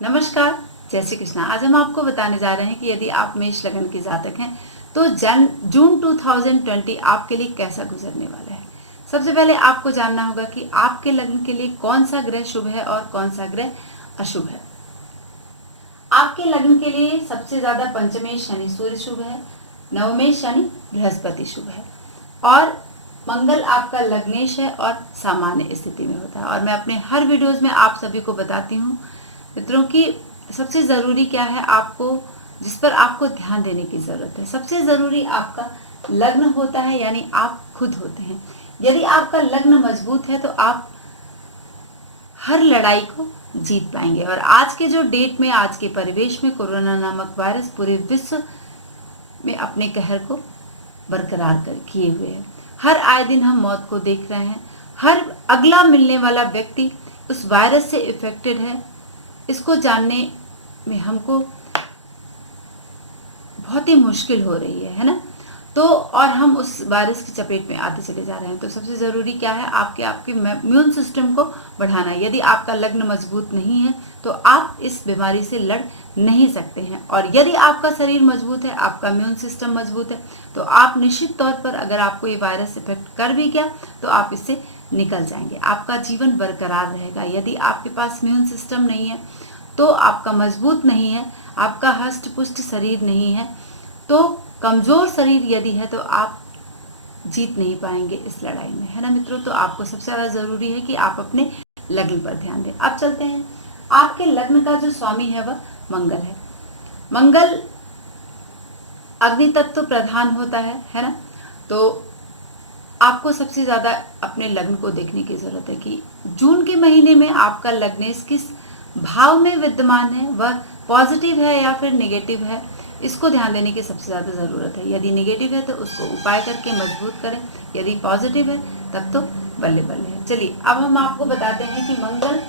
नमस्कार, जय श्री कृष्णा। आज हम आपको बताने जा रहे हैं कि यदि आप मेष लग्न के जातक हैं तो जून 2020 आपके लिए कैसा गुजरने वाला है। सबसे पहले आपको जानना होगा कि आपके लग्न के लिए कौन सा ग्रह शुभ है और कौन सा ग्रह अशुभ है। आपके लग्न के लिए सबसे ज्यादा पंचमेश शनि सूर्य शुभ है, नवमेश शनि बृहस्पति शुभ है और मंगल आपका लग्नेश है और सामान्य स्थिति में होता है। और मैं अपने हर वीडियोज में आप सभी को बताती हूँ मित्रों की सबसे ज़रूरी क्या है, आपको जिस पर आपको ध्यान देने की ज़रूरत है। सबसे ज़रूरी आपका लग्न होता है, यानी आप खुद होते हैं। यदि आपका लग्न मजबूत है तो आप हर लड़ाई को जीत पाएंगे। और आज के जो डेट में, आज के परिवेश में कोरोना नामक वायरस पूरे विश्व में अपने कहर को बरकरार कर किए हुए है। हर आए दिन हम मौत को देख रहे हैं। हर अगला मिलने वाला व्यक्ति उस वायरस से इफेक्टेड है, इसको जानने में हमको बहुत ही मुश्किल हो रही है ना। तो और हम उस वायरस की चपेट में आते चले जा रहे हैं। तो सबसे ज़रूरी क्या है, आपके इम्यून सिस्टम को बढ़ाना। यदि आपका लग्न मजबूत नहीं है तो आप इस बीमारी से लड़ नहीं सकते हैं। और यदि आपका शरीर मजबूत है, आपका इम्यून सिस्टम मजबूत है, तो आप निश्चित तौर पर, अगर आपको ये वायरस इफेक्ट कर भी गया तो आप इससे निकल जाएंगे, आपका जीवन बरकरार रहेगा। यदि आपके पास इम्यून सिस्टम नहीं है, तो आपका मजबूत नहीं है, आपका हष्ट पुष्ट शरीर नहीं है, तो कमजोर शरीर यदि है तो आप जीत नहीं पाएंगे इस लड़ाई में, है ना मित्रों। तो आपको सबसे ज्यादा जरूरी है कि आप अपने लग्न पर ध्यान दें। अब चलते हैं, आपके लग्न का जो स्वामी है वह मंगल है। मंगल अग्नि तत्व प्रधान होता है ना। तो आपको सबसे ज्यादा अपने लग्न को देखने की जरूरत है कि जून के महीने में आपका लग्नेश किस भाव में विद्यमान है, वह पॉजिटिव है या फिर नेगेटिव है, इसको ध्यान देने की सबसे ज़्यादा ज़रूरत है। यदि नेगेटिव है तो उसको उपाय करके मजबूत करें, यदि पॉजिटिव है तब तो बल्ले बल्ले है। चलिए अब हम आपको बताते हैं कि मंगल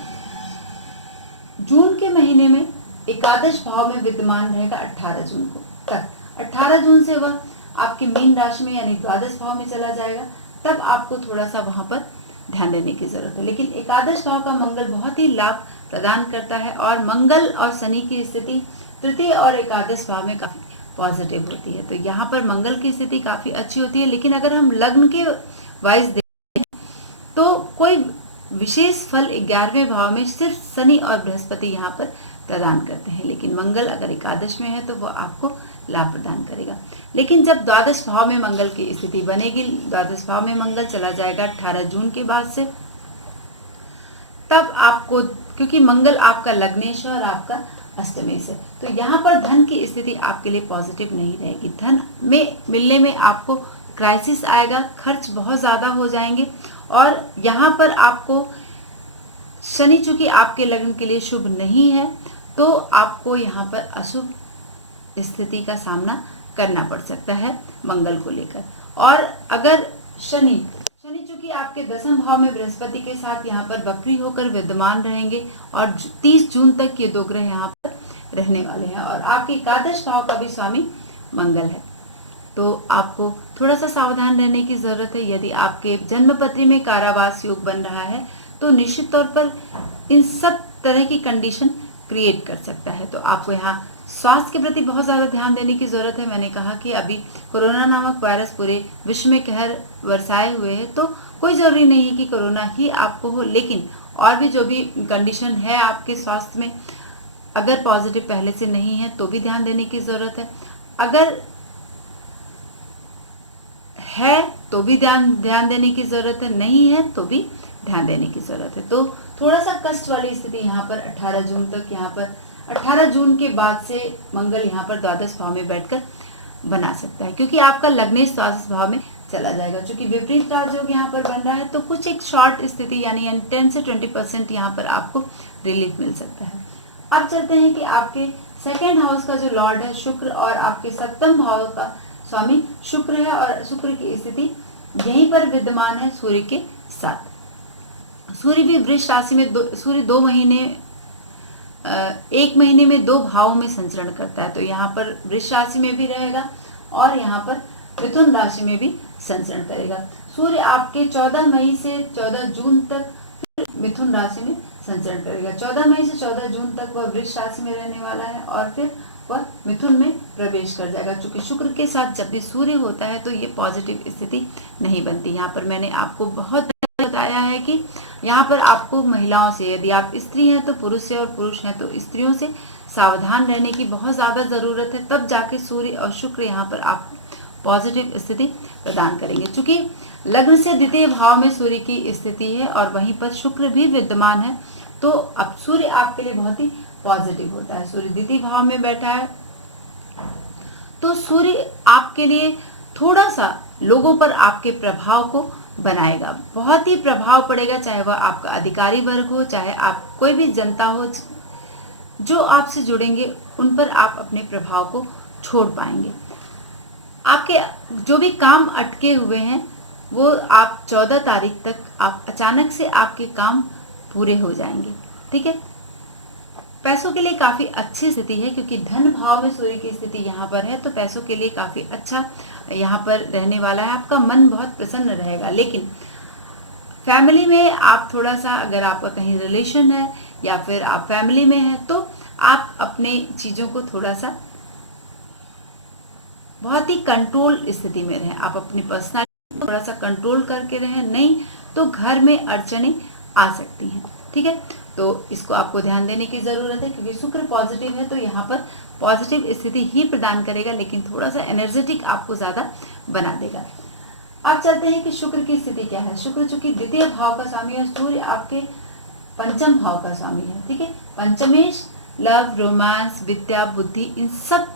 जून के महीने में एकादश भाव में विद्यमान रहेगा 18 जून को तक। 18 जून से वह आपके मीन राशि में यानी द्वादश भाव में चला जाएगा, तब आपको थोड़ा सा वहां पर ध्यान देने की जरूरत है। लेकिन एकादश भाव का मंगल बहुत ही लाभ प्रदान करता है और मंगल और शनि की स्थिति तृतीय और एकादश भाव में काफी पॉजिटिव होती है। तो यहाँ पर मंगल की स्थिति काफी अच्छी होती है। लेकिन अगर हम लग्न के वाइज देखें तो कोई विशेष फल 11वें भाव में सिर्फ शनि और बृहस्पति यहाँ पर प्रदान करते हैं। लेकिन मंगल अगर एकादश में है तो वह आपको लाभ प्रदान करेगा। लेकिन जब द्वादश भाव में मंगल की स्थिति बनेगी, द्वादश भाव में मंगल चला जाएगा 18 जून के बाद से, तब आपको, क्योंकि मंगल आपका लग्नेश है और आपका अष्टमेश है, तो यहाँ पर धन की स्थिति आपके लिए पॉजिटिव नहीं रहेगी। धन में मिलने में आपको क्राइसिस आएगा, खर्च बहुत ज़्यादा हो जाएंगे। और यहाँ पर आपको शनि चूंकि आपके लग्न के लिए शुभ नहीं है, तो आपको यहाँ पर अशुभ स्थिति का सामना करना पड़ सकता है मंगल को लेकर। और अगर शनि चूंकि आपके दसम भाव में बृहस्पति के साथ यहाँ पर वक्री होकर विद्यमान रहेंगे और 30 जून तक ये दो ग्रह यहाँ पर रहने वाले हैं। और आपके एकादश भाव का भी स्वामी मंगल है, तो आपको थोड़ा सा सावधान रहने की जरूरत है। यदि आपके जन्मपत्री में कारावास योग बन रहा है तो निश्चित तौर पर इन सब तरह की कंडीशन क्रिएट कर सकता है। तो आपको यहाँ स्वास्थ्य के प्रति बहुत ज़्यादा ध्यान देने की ज़रूरत है। मैंने कहा कि अभी कोरोना नामक वायरस पूरे विश्व में कहर बरसाए हुए है, तो कोई ज़रूरी नहीं है कि कोरोना ही आपको हो, लेकिन और भी जो भी कंडीशन है आपके स्वास्थ्य में, अगर पॉजिटिव पहले से नहीं है तो भी ध्यान देने की ज़रूरत है, अगर है तो भी ध्यान देने की ज़रूरत है, नहीं है तो भी ध्यान देने की ज़रूरत है। तो थोड़ा सा कष्ट वाली स्थिति यहाँ पर 18 जून तक, यहाँ पर 18 जून के बाद से मंगल यहाँ पर द्वादश भाव में बैठकर बना सकता है, क्योंकि आपका लग्नेश द्वादश भाव में चला जाएगा। क्योंकि विपरीत राजयोग यहाँ पर बन रहा है, तो कुछ एक शॉर्ट स्थिति यानी 10 से 20% यहाँ पर आपको रिलीफ मिल सकता है। अब चलते हैं कि आपके सेकेंड हाउस का जो लॉर्ड है शुक्र और आपके सप्तम भाव का स्वामी शुक्र है, और शुक्र की स्थिति यहीं पर विद्यमान है सूर्य के साथ। सूर्य भी वृष राशि में सूर्य 2 महीने 1 महीने में 2 भावों में संचरण करता है। तो यहाँ पर वृष राशि में भी रहेगा और यहाँ पर मिथुन राशि में भी संचरण करेगा। सूर्य आपके 14 मई से 14 जून तक मिथुन राशि में संचरण करेगा। 14 मई से 14 जून तक वह वृष राशि में रहने वाला है और फिर वह मिथुन में प्रवेश कर जाएगा। चूंकि शुक्र के साथ जब भी सूर्य होता है तो ये पॉजिटिव स्थिति नहीं बनती। यहाँ पर मैंने आपको बहुत बताया है कि यहाँ पर आपको महिलाओं से, यदि आप स्त्री हैं तो पुरुष से और पुरुष हैं तो स्त्रियों से सावधान रहने की बहुत ज़्यादा ज़रूरत है। तब जाके सूर्य और शुक्र यहाँ पर आप पॉजिटिव स्थिति प्रदान करेंगे। चूंकि लग्न से द्वितीय भाव में सूर्य की स्थिति है और वहीं पर शुक्र भी विद्यमान है, तो अब सूर्य आपके लिए बहुत ही पॉजिटिव होता है। सूर्य द्वितीय भाव में बैठा है तो सूर्य आपके लिए थोड़ा सा लोगों पर आपके प्रभाव को बनाएगा, बहुत ही प्रभाव पड़ेगा, चाहे वह आपका अधिकारी वर्ग हो, चाहे आप कोई भी जनता हो, जो आपसे जुड़ेंगे उन पर आप अपने प्रभाव को छोड़ पाएंगे। आपके जो भी काम अटके हुए हैं वो आप 14 तारीख तक आप अचानक से आपके काम पूरे हो जाएंगे। ठीक है, पैसों के लिए काफ़ी अच्छी स्थिति है क्योंकि धन भाव में सूर्य की स्थिति यहाँ पर है, तो पैसों के लिए काफ़ी अच्छा यहाँ पर रहने वाला है। आपका मन बहुत प्रसन्न रहेगा। लेकिन फैमिली में आप थोड़ा सा, अगर आपका कहीं रिलेशन है या फिर आप फैमिली में हैं, तो आप अपने चीज़ों को थोड़ा सा बहुत ही कंट्रोल स्थिति में रहें। आप अपनी पर्सनालिटी को थोड़ा सा कंट्रोल करके रहें, नहीं तो घर में अड़चने आ सकती हैं। ठीक है, तो इसको आपको ध्यान देने की ज़रूरत है क्योंकि शुक्र पॉजिटिव है तो यहाँ पर पॉजिटिव स्थिति ही प्रदान करेगा, लेकिन थोड़ा सा एनर्जेटिक आपको ज़्यादा बना देगा। अब चलते हैं कि शुक्र की स्थिति क्या है। शुक्र चूंकि द्वितीय भाव का स्वामी है, सूर्य आपके पंचम भाव का स्वामी है। ठीक है, पंचमेश लव, रोमांस, विद्या, बुद्धि, इन सब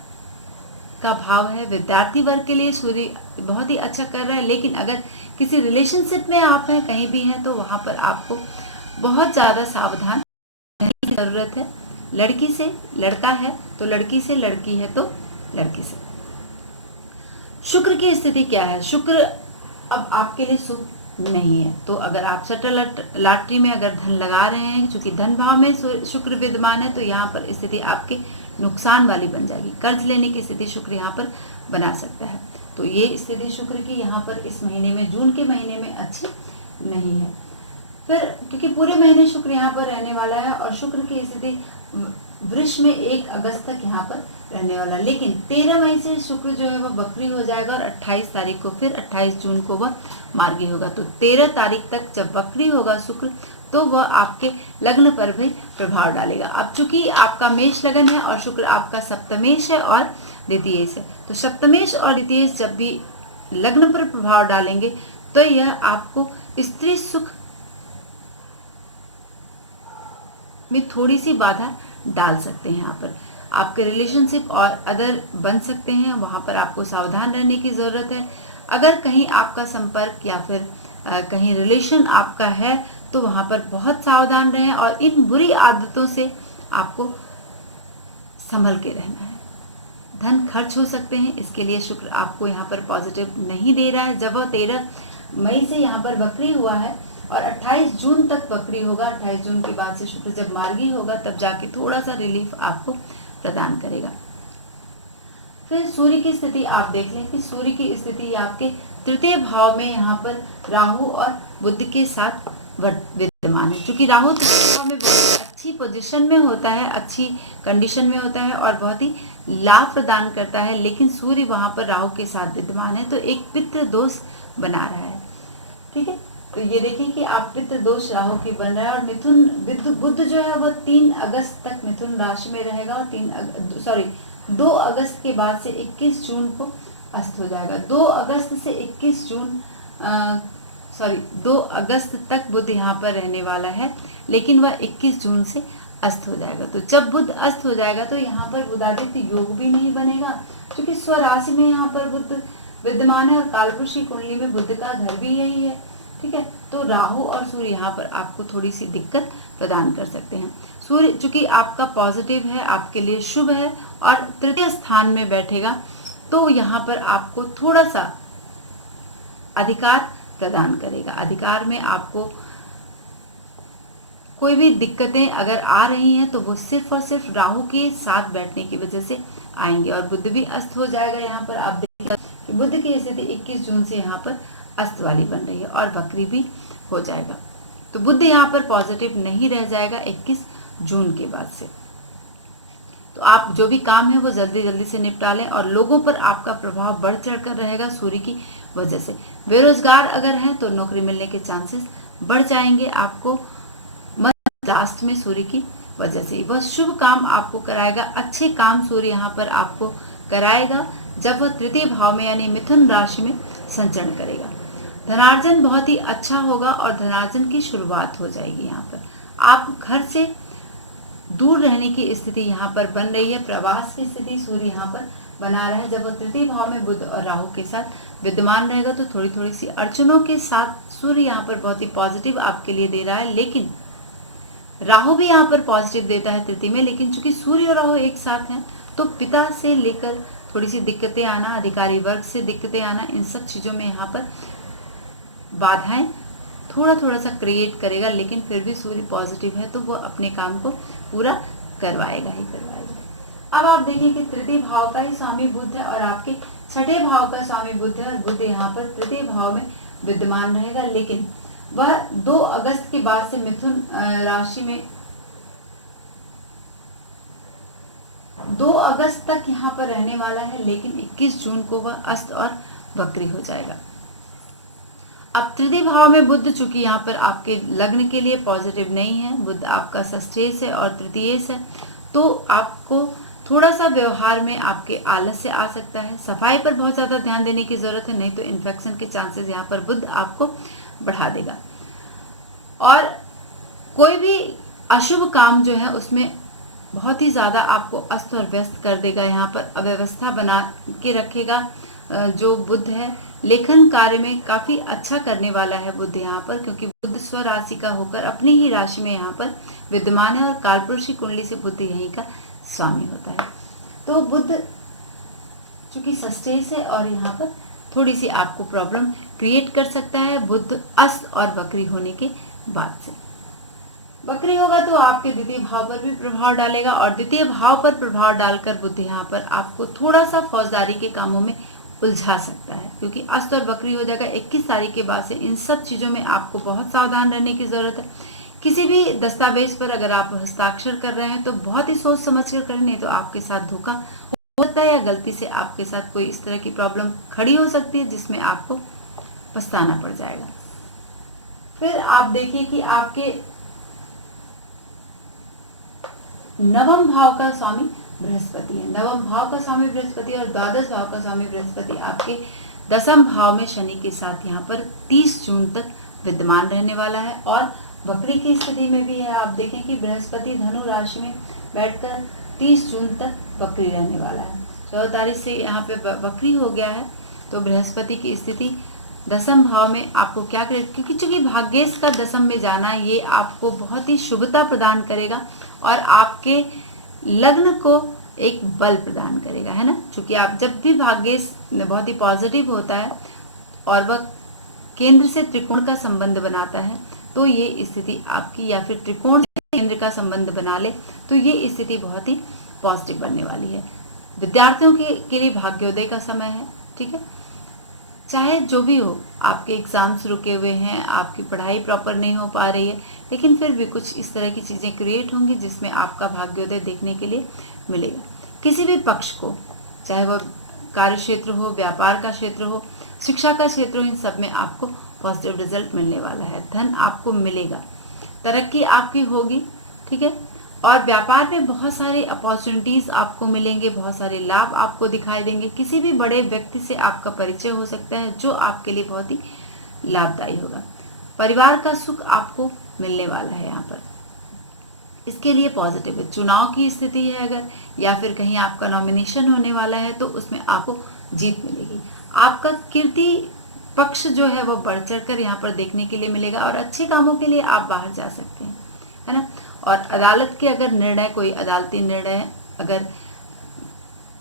का भाव है। विद्यार्थी वर्ग के लिए सूर्य बहुत ही अच्छा कर रहा है, लेकिन अगर किसी रिलेशनशिप में आप हैं, कहीं भी हैं, तो वहाँ पर आपको बहुत ज़्यादा सावधान रहने की ज़रूरत है। लड़की से लड़का है तो लड़की से लड़की है तो लड़की से। शुक्र की स्थिति क्या है? शुक्र अब आपके लिए शुभ नहीं है, तो अगर आप सट्टा लॉटरी में अगर धन लगा रहे हैं, क्योंकि धन भाव में शुक्र विद्यमान है, तो यहाँ पर स्थिति आपके नुकसान वाली बन जाएगी। कर्ज लेने की स्थिति शुक्र यहाँ पर बना सकता है। तो ये स्थिति शुक्र की यहाँ पर इस महीने में, जून के महीने में अच्छी नहीं है। फिर क्योंकि पूरे महीने शुक्र यहाँ पर रहने वाला है और शुक्र की स्थिति वृष में 1 अगस्त तक यहाँ पर रहने वाला, लेकिन 13 मई से शुक्र जो है वह वक्री हो जाएगा और 28 तारीख को, फिर 28 जून को वह मार्गी होगा। तो 13 तारीख तक जब वक्री होगा शुक्र, तो वह आपके लग्न पर भी प्रभाव डालेगा। अब चूंकि आपका मेष लगन है और शुक्र आपका सप्तमेश है और द्वितीयेश है, तो सप्तमेश और द्वितीयेश जब भी लग्न पर प्रभाव डालेंगे तो यह आपको स्त्री सुख में थोड़ी सी बाधा डाल सकते हैं। यहाँ पर आपके रिलेशनशिप और अदर बन सकते हैं, वहाँ पर आपको सावधान रहने की ज़रूरत है। अगर कहीं आपका संपर्क या फिर कहीं रिलेशन आपका है तो वहाँ पर बहुत सावधान रहें और इन बुरी आदतों से आपको संभल के रहना है। धन खर्च हो सकते हैं, इसके लिए शुक्र आपको यहाँ पर पॉजिटिव नहीं दे रहा है। जब वह 13 मई से यहाँ पर वक्री हुआ है और 28 जून तक वक्री होगा, 28 जून के बाद से शुक्र जब मार्गी होगा तब जाके थोड़ा सा रिलीफ आपको प्रदान करेगा। फिर सूर्य की स्थिति आप देख लें कि सूर्य की स्थिति आपके तृतीय भाव में यहाँ पर राहु और बुध के साथ विद्यमान है। क्योंकि राहु तृतीय भाव में बहुत अच्छी पोजीशन में होता है, अच्छी कंडीशन में होता है और बहुत ही लाभ प्रदान करता है, लेकिन सूर्य वहाँ पर राहु के साथ विद्यमान है तो एक पितृ दोष बना रहा है। ठीक है, तो ये देखिए कि आप पितृ दोष राहु की बन रहा है और मिथुन बुध जो है वह 3 अगस्त तक मिथुन राशि में रहेगा और 2 अगस्त के बाद से 21 जून को अस्त हो जाएगा। 2 अगस्त से 21 जून 2 अगस्त तक बुध यहाँ पर रहने वाला है, लेकिन वह 21 जून से अस्त हो जाएगा। तो जब बुध अस्त हो जाएगा तो यहाँ पर बुधादित्य योग भी नहीं बनेगा, क्योंकि स्वराशि में यहाँ पर बुध विद्यमान है और कालपुरुष की कुंडली में बुध का घर भी यही है। ठीक है, तो राहु और सूर्य यहाँ पर आपको थोड़ी सी दिक्कत प्रदान कर सकते हैं। सूर्य चूंकि आपका पॉजिटिव है, आपके लिए शुभ है और तृतीय स्थान में बैठेगा, तो यहाँ पर आपको थोड़ा सा अधिकार प्रदान करेगा। अधिकार में आपको कोई भी दिक्कतें अगर आ रही हैं तो वो सिर्फ और सिर्फ राहु के साथ बैठने की वजह से आएंगे और बुध भी अस्त हो जाएगा। यहाँ पर आप देखिए कि बुध की स्थिति 21 जून से यहाँ पर अस्त वाली बन रही है और वक्री भी हो जाएगा। तो बुध यहाँ पर पॉजिटिव नहीं रह जाएगा 21 जून के बाद से। तो आप जो भी काम है वो जल्दी जल्दी से निपटा लें, और लोगों पर आपका प्रभाव बढ़ चढ़कर रहेगा सूर्य की वजह से। बेरोजगार अगर हैं तो नौकरी मिलने के चांसेस बढ़ जाएंगे आपको लास्ट में सूर्य की वजह से। वह शुभ काम आपको कराएगा, अच्छे काम सूर्य यहाँ पर आपको कराएगा जब वह तृतीय भाव में यानी मिथुन राशि में संचरण करेगा। धनार्जन बहुत ही अच्छा होगा और धनार्जन की शुरुआत हो जाएगी। यहाँ पर आप घर से दूर रहने की स्थिति यहाँ पर बन रही है, प्रवास की स्थिति सूर्य यहाँ पर बना रहा है। जब वह तृतीय भाव में बुध और राहु के साथ विद्यमान रहेगा तो थोड़ी थोड़ी सी अड़चनों के साथ सूर्य यहाँ पर बहुत ही पॉजिटिव आपके लिए दे रहा है। लेकिन राहु भी यहाँ पर पॉजिटिव देता है तृतीय में, लेकिन चूंकि सूर्य और राहु एक साथ हैं तो पिता से लेकर थोड़ी सी दिक्कतें आना, अधिकारी वर्ग से दिक्कतें आना, इन सब चीज़ों में यहाँ पर बाधाएं थोड़ा सा क्रिएट करेगा। लेकिन फिर भी सूर्य पॉजिटिव है तो वो अपने काम को पूरा करवाएगा ही करवाएगा। अब आप देखिए कि तृतीय भाव का ही स्वामी बुध है और आपके छठे भाव का स्वामी बुध है। बुध यहाँ पर तृतीय भाव में विद्यमान रहेगा, लेकिन वह 2 अगस्त के बाद से मिथुन राशि में 2 अगस्त तक यहाँ पर रहने वाला है, लेकिन 21 जून को वह अस्त और वक्री हो जाएगा। अब तृतीय भाव में बुध चूंकि यहाँ पर आपके लग्न के लिए पॉजिटिव नहीं है, बुध आपका षष्ठेश है और तृतीयेश है, तो आपको थोड़ा सा व्यवहार में आपके आलस्य आ सकता है। सफाई पर बहुत ज़्यादा ध्यान देने की ज़रूरत है, नहीं तो इन्फेक्शन के चांसेस यहाँ पर बुध आपको बढ़ा देगा। और कोई भी अशुभ काम जो है उसमें बहुत ही ज़्यादा आपको अस्त और व्यस्त कर देगा, यहाँ पर अव्यवस्था बना के रखेगा। जो बुध है लेखन कार्य में काफ़ी अच्छा करने वाला है बुध यहाँ पर, क्योंकि बुध स्व राशि का होकर अपनी ही राशि में यहाँ पर विद्यमान है और कालपुरुषी कुंडली से बुध यहीं का स्वामी होता है। तो बुध चूंकि षष्ठेश है और यहाँ पर थोड़ी सी आपको प्रॉब्लम क्रिएट कर सकता है बुध अस्त और वक्री होने के बाद से। वक्री होगा तो आपके द्वितीय भाव पर भी प्रभाव डालेगा, और द्वितीय भाव पर प्रभाव डालकर बुध यहाँ पर आपको थोड़ा सा फौजदारी के कामों में उलझा सकता है, क्योंकि अस्त और वक्री हो जाएगा 21 तारीख के बाद से। इन सब चीज़ों में आपको बहुत सावधान रहने की ज़रूरत है। किसी भी दस्तावेज पर अगर आप हस्ताक्षर कर रहे हैं तो बहुत ही सोच समझ कर करें, नहीं तो आपके साथ धोखा हो सकता है या गलती से आपके साथ कोई इस तरह की प्रॉब्लम खड़ी हो सकती है जिसमें आपको पछताना पड़ जाएगा। फिर आप देखिए कि आपके नवम भाव का स्वामी बृहस्पति है। नवम भाव का स्वामी बृहस्पति और द्वादश भाव का स्वामी बृहस्पति आपके दसम भाव में शनि के साथ यहाँ पर 30 जून तक विद्यमान रहने वाला है, और वक्री की स्थिति में भी है। आप देखें कि बृहस्पति धनु राशि में बैठकर 30 जून तक वक्री रहने वाला है। 14 तारीख से यहाँ पे वक्री हो गया है, तो बृहस्पति की स्थिति दसम भाव में आपको क्या करे, क्योंकि चूंकि भाग्येश का दसम में जाना ये आपको बहुत ही शुभता प्रदान करेगा और आपके लग्न को एक बल प्रदान करेगा, है ना। चूंकि आप जब भी भाग्येश बहुत ही पॉजिटिव होता है और वह केंद्र से त्रिकोण का संबंध बनाता है, तो ये स्थिति आपकी, या फिर त्रिकोण से केंद्र का संबंध बना ले तो ये स्थिति बहुत ही पॉजिटिव बनने वाली है। विद्यार्थियों के लिए भाग्योदय का समय है, ठीक है। चाहे जो भी हो, आपके एग्जाम्स रुके हुए हैं, आपकी पढ़ाई प्रॉपर नहीं हो पा रही है, लेकिन फिर भी कुछ इस तरह की चीज़ें क्रिएट होंगी जिसमें आपका भाग्योदय देखने के लिए मिलेगा। किसी भी पक्ष को, चाहे वह कार्य क्षेत्र हो, व्यापार का क्षेत्र हो, शिक्षा का क्षेत्र हो, इन सब में आपको पॉजिटिव रिजल्ट मिलने वाला है। धन आपको मिलेगा, तरक्की आपकी होगी, ठीक है। और व्यापार में बहुत सारे अपॉर्चुनिटीज़ आपको मिलेंगे, बहुत सारे लाभ आपको दिखाई देंगे। किसी भी बड़े व्यक्ति से आपका परिचय हो सकता है जो आपके लिए बहुत ही लाभदायी होगा। परिवार का सुख आपको मिलने वाला है यहाँ पर, इसके लिए पॉजिटिव है। चुनाव की स्थिति है अगर, या फिर कहीं आपका नॉमिनेशन होने वाला है तो उसमें आपको जीत मिलेगी। आपका कीर्ति पक्ष जो है वो बढ़ चढ़ कर यहाँ पर देखने के लिए मिलेगा, और अच्छे कामों के लिए आप बाहर जा सकते हैं, है ना। और अदालत के अगर निर्णय, कोई अदालती निर्णय अगर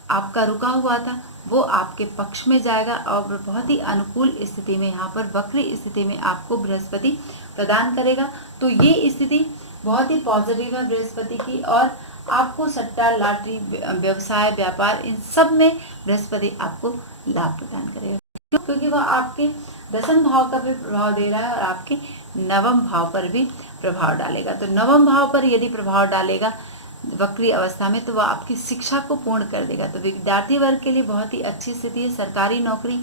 आपका रुका हुआ था वो आपके पक्ष में जाएगा, और बहुत ही अनुकूल स्थिति में यहाँ पर वक्री स्थिति में आपको बृहस्पति प्रदान करेगा। तो ये स्थिति बहुत ही पॉजिटिव है बृहस्पति की, और आपको सट्टा, लॉटरी, व्यवसाय, व्यापार, इन सब में बृहस्पति आपको लाभ प्रदान करेगा। क्योंकि वह आपके दसम भाव का भी प्रभाव दे रहा है और आपके नवम भाव पर भी प्रभाव डालेगा। तो नवम भाव पर यदि प्रभाव डालेगा वक्री अवस्था में तो वह आपकी शिक्षा को पूर्ण कर देगा। तो विद्यार्थी वर्ग के लिए बहुत ही अच्छी स्थिति है, सरकारी नौकरी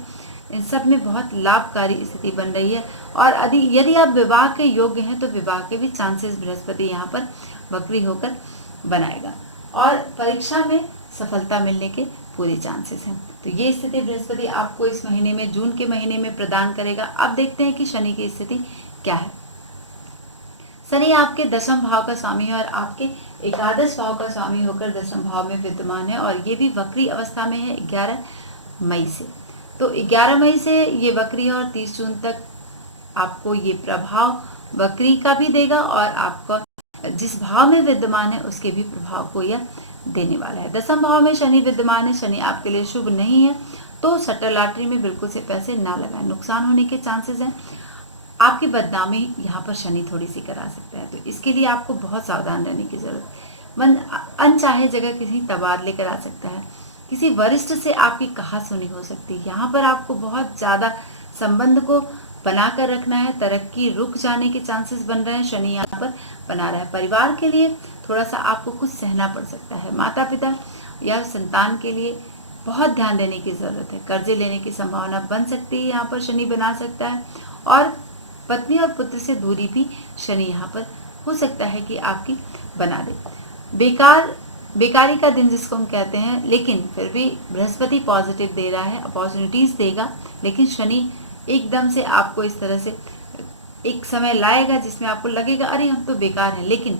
इन सब में बहुत लाभकारी स्थिति बन रही है। और यदि आप विवाह के योग्य हैं तो विवाह के भी चांसेस बृहस्पति यहाँ पर वक्री होकर बनाएगा और परीक्षा में सफलता मिलने के पूरे चांसेस हैं। तो ये स्थिति बृहस्पति आपको इस महीने में, जून के महीने में प्रदान करेगा। अब देखते हैं कि शनि की स्थिति क्या है। शनि आपके दशम भाव का स्वामी है और आपके एकादश भाव का स्वामी होकर दशम भाव में विद्यमान है और ये भी वक्री अवस्था में है 11 मई से। तो 11 मई से ये वक्री है और 30 जून तक आपको ये प्रभाव वक्री का भी देगा और आपका जिस भाव में विद्यमान है उसके भी प्रभाव को यह देने वाला है। दशम भाव में शनि विद्यमान है, शनि आपके लिए शुभ नहीं है, तो सट्टा लॉटरी में बिल्कुल से पैसे ना लगाएं, नुकसान होने के चांसेस हैं। आपकी बदनामी यहाँ पर शनि थोड़ी सी करा सकता है, तो इसके लिए आपको बहुत सावधान रहने की जरूरत है। मन अनचाहे जगह किसी तबादले करा सकता है, किसी वरिष्ठ से आपकी कहा-सुनी हो सकती है। यहाँ पर आपको बहुत ज़्यादा संबंध को बनाकर रखना है, तरक्की रुक जाने के चांसेस बन रहे हैं, शनि यहाँ पर बना रहा है। परिवार के लिए थोड़ा सा आपको कुछ सहना पड़ सकता है, माता पिता या संतान के लिए बहुत ध्यान देने की ज़रूरत है। कर्जे लेने की संभावना बन सकती है, यहाँ पर शनि बना सकता है और पत्नी और पुत्र से दूरी भी शनि यहाँ पर हो सकता है कि आपकी बना दे। बेकारी का दिन जिसको हम कहते हैं, लेकिन फिर भी बृहस्पति पॉजिटिव दे रहा है, अपॉर्चुनिटीज देगा, लेकिन शनि एकदम से आपको इस तरह से एक समय लाएगा जिसमें आपको लगेगा अरे हम तो बेकार हैं, लेकिन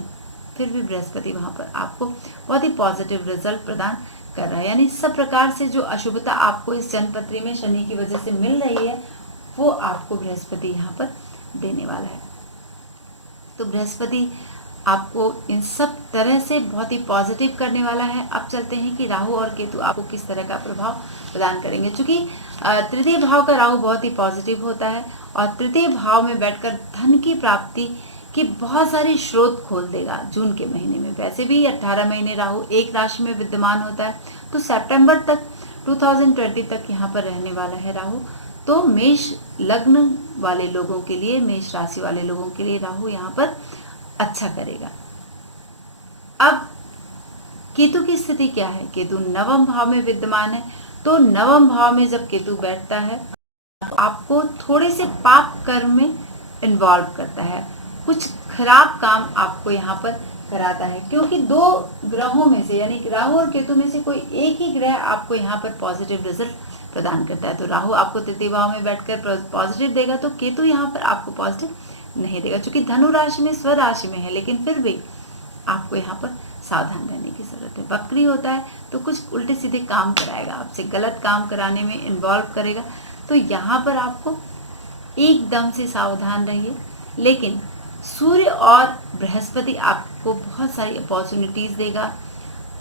फिर भी बृहस्पति वहाँ पर आपको बहुत ही पॉजिटिव रिजल्ट प्रदान कर रहा है। यानी सब प्रकार से जो अशुभता आपको इस जन्मपत्री में शनि की वजह से मिल रही है वो आपको बृहस्पति यहाँ पर देने वाला है। तो बृहस्पति आपको इन सब तरह से बहुत ही पॉजिटिव करने वाला है। अब चलते हैं कि राहु और केतु आपको किस तरह का प्रभाव प्रदान करेंगे। चूंकि तृतीय भाव का राहु बहुत ही पॉजिटिव होता है और तृतीय भाव में बैठकर धन की प्राप्ति की बहुत सारी स्रोत खोल देगा जून के महीने में। वैसे भी 18 महीने राहु एक राशि में विद्यमान होता है, तो सितंबर तक 2020 तक यहाँ पर रहने वाला है राहु। तो मेष लग्न वाले लोगों के लिए, मेष राशि वाले लोगों के लिए राहु यहाँ पर अच्छा करेगा। अब केतु की स्थिति क्या है? केतु नवम भाव में विद्यमान है, तो नवम भाव में जब केतु बैठता है आपको थोड़े से पाप कर्म में इन्वॉल्व करता है, कुछ खराब काम आपको यहाँ पर कराता है, क्योंकि दो ग्रहों में से यानी राहु और केतु में से कोई एक ही ग्रह आपको यहाँ पर पॉजिटिव रिजल्ट प्रदान करता है। तो राहु आपको तृतीय भाव में बैठकर पॉजिटिव देगा, तो केतु यहाँ पर आपको पॉजिटिव नहीं देगा। चूंकि धनु राशि में स्व राशि में है, लेकिन फिर भी आपको यहाँ पर सावधान रहने की जरूरत है। वक्री होता है तो कुछ उल्टे सीधे काम कराएगा, आपसे गलत काम कराने में इन्वॉल्व करेगा, तो यहाँ पर आपको एकदम से सावधान रहिए। लेकिन सूर्य और बृहस्पति आपको बहुत सारी अपॉर्चुनिटीज देगा,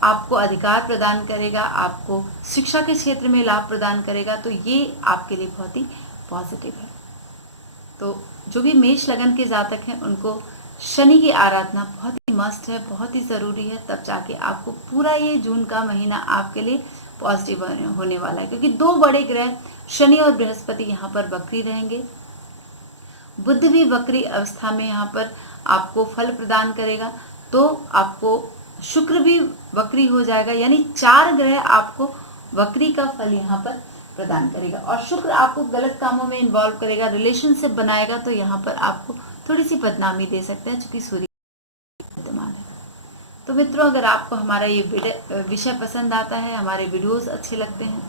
आपको अधिकार प्रदान करेगा, आपको शिक्षा के क्षेत्र में लाभ प्रदान करेगा, तो ये आपके लिए बहुत ही पॉजिटिव है। तो जो भी मेष लगन के जातक हैं उनको शनि की आराधना बहुत ही मस्त है, बहुत ही ज़रूरी है, तब जाके आपको पूरा ये जून का महीना आपके लिए पॉजिटिव होने वाला है। क्योंकि दो बड़े ग्रह शनि और बृहस्पति यहाँ पर वक्री रहेंगे, बुध भी वक्री अवस्था में यहाँ पर आपको फल प्रदान करेगा, तो आपको शुक्र भी वक्री हो जाएगा, यानी 4 ग्रह आपको वक्री का फल यहाँ पर प्रदान करेगा। और शुक्र आपको गलत कामों में इन्वॉल्व करेगा, रिलेशनशिप बनाएगा, तो यहाँ पर आपको थोड़ी सी बदनामी दे सकता है, चूंकि सूर्य विद्यमान है। तो मित्रों, अगर आपको हमारा ये विषय पसंद आता है, हमारे वीडियोस अच्छे लगते हैं,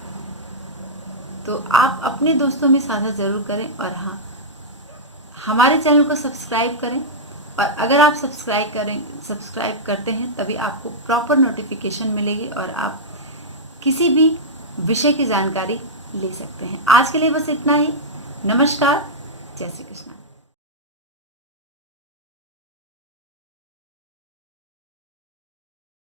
तो आप अपने दोस्तों में साझा जरूर करें और हाँ, हमारे चैनल को सब्सक्राइब करें। और अगर आप सब्सक्राइब करते हैं तभी आपको प्रॉपर नोटिफिकेशन मिलेगी और आप किसी भी विषय की जानकारी ले सकते हैं। आज के लिए बस इतना ही। नमस्कार, जय श्री कृष्ण।